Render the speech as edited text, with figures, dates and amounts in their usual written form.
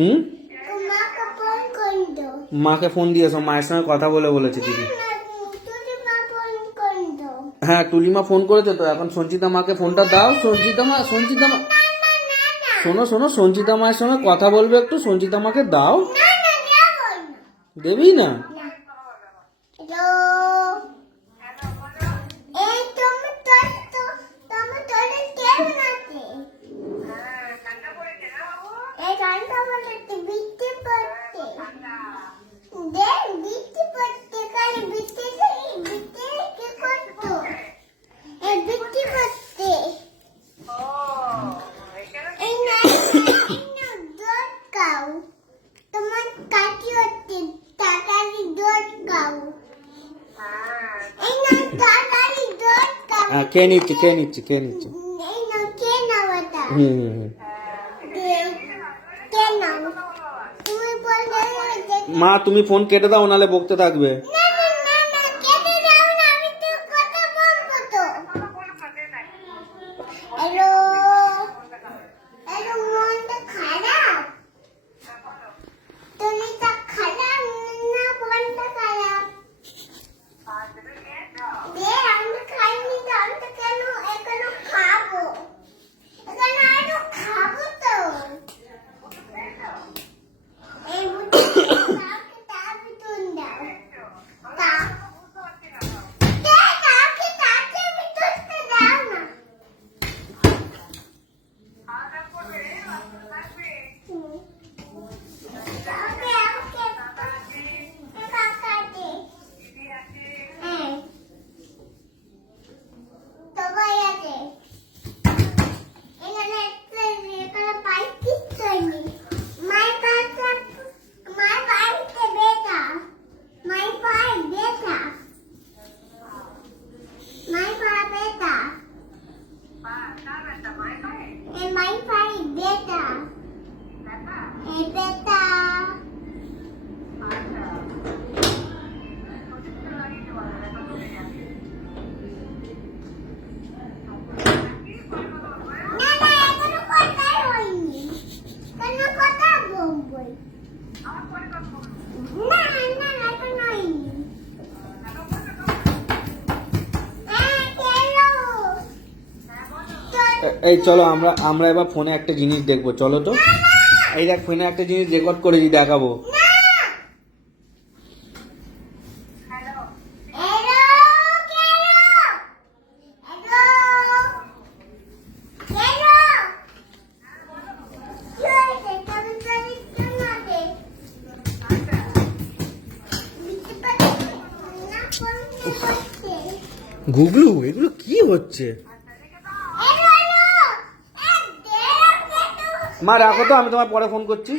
হুম, মাকে ফোন দিয়েছো, মায়ের সঙ্গে কথা বলেছে দিদি। হ্যাঁ, টুলিমা ফোন করেছে তো, এখন সঞ্চিতা মাকে ফোনটা দাও। সঞ্চিতা মা শোনো শোনো, সঞ্চিতা মায়ের সঙ্গে কথা বলবে একটু, সঞ্চিতা মাকে দাও। দেবি না? খেয়ে নিচ্ছি। মা তুমি ফোন কেটে দাও, নাহলে বকতে থাকবে। এই চলো আমরা এবার ফোনে একটা জিনিস দেখবো, চলো তো। এই দেখ, ফোনে একটা জিনিস রেকর্ড করেছি, দেখাবো। গুগলু, এগুলো কি হচ্ছে? মা রাখো তো, আমি তোমার পরে ফোন করছি।